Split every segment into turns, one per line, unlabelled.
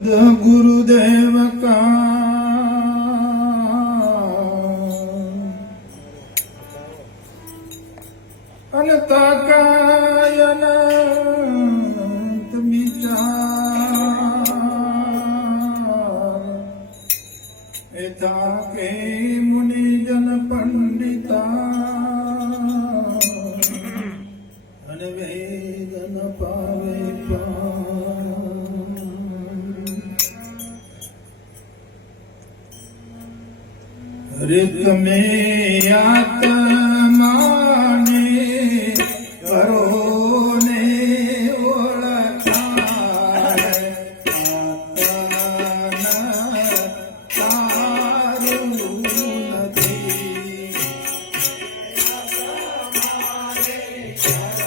ગુરુદેવ કા અનતા કાયન તાકે મુનિજન પંડિતા અને વેદન પાવે પાર. અરે તમે આત્માને કરો ને ઓળખાય આત્માના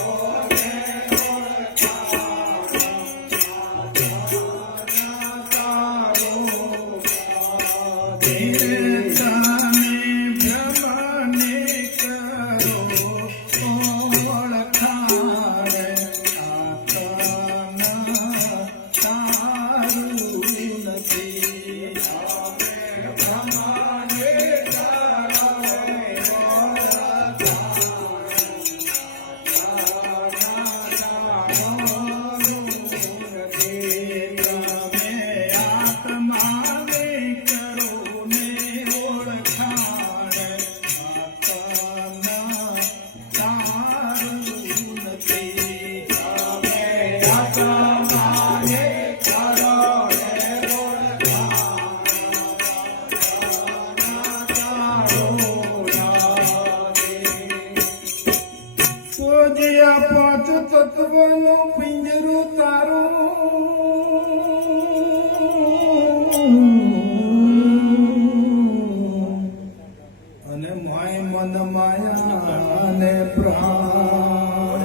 માયા ને પ્રાણ.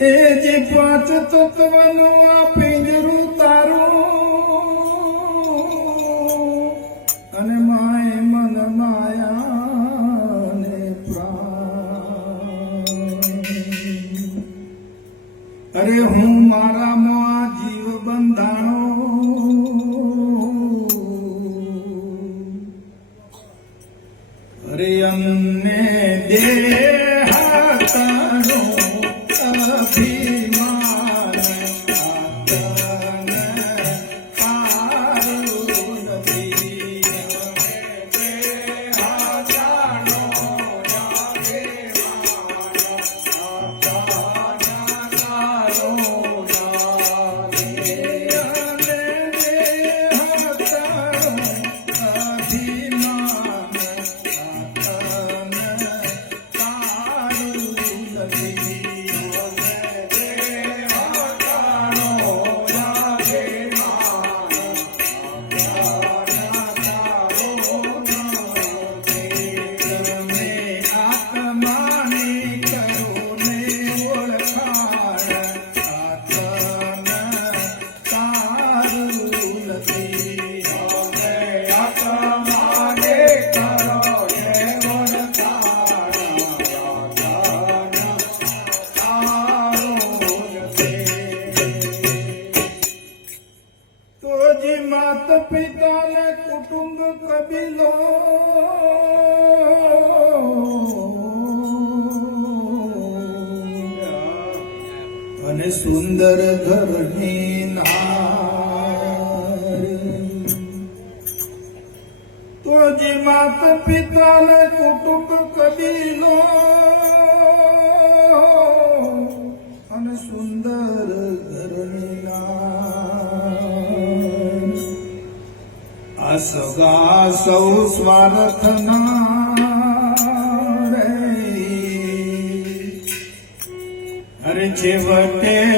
એ જે પાંચ તત્વનો આ પિંજરું તારું અને માય મન માયા ને પ્રાણ. અરે હું મારામાં અને સુંદર ઘરની નાર તો જે માત પિતા ને કુટુંબ કબીલો અને સુંદર ઘરની નાર આ સગા સૌ સ્વાર્થના અરે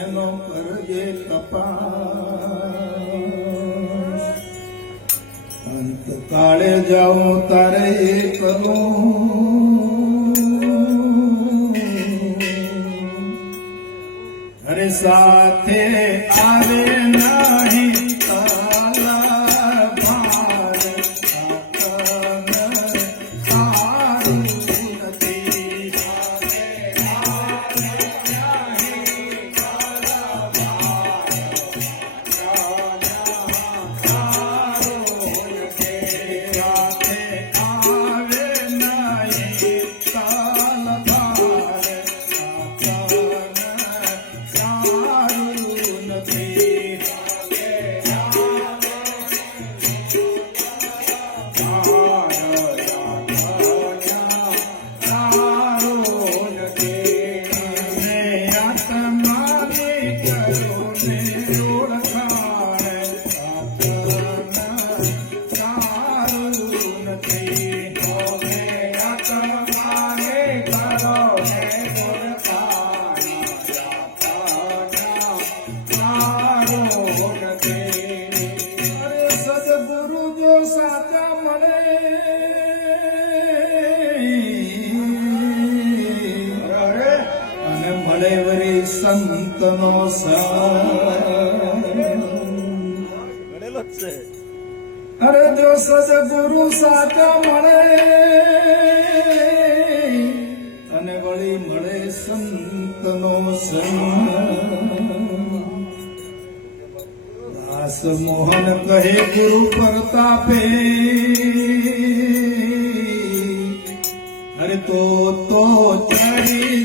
એનો કરજે કપાસ અંત કાળે જાઉં તારે એ કરું
Música સંતનો
અરે જો સદગુરુ સાથે મળે. અને વળી મળે સંતનો દાસ મોહન કહે ગુરુ પ્રતાપે. અરે તો તો ચરી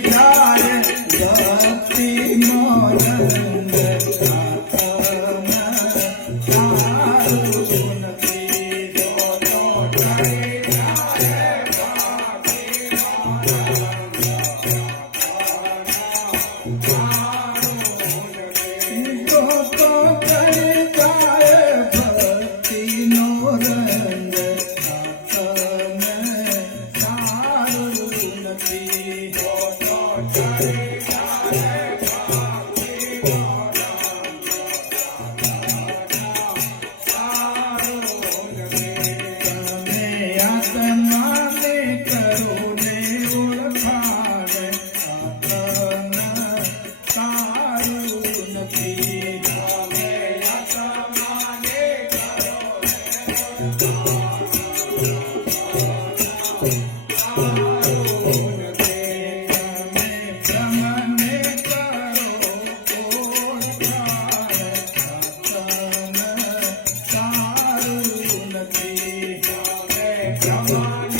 Bye. Rama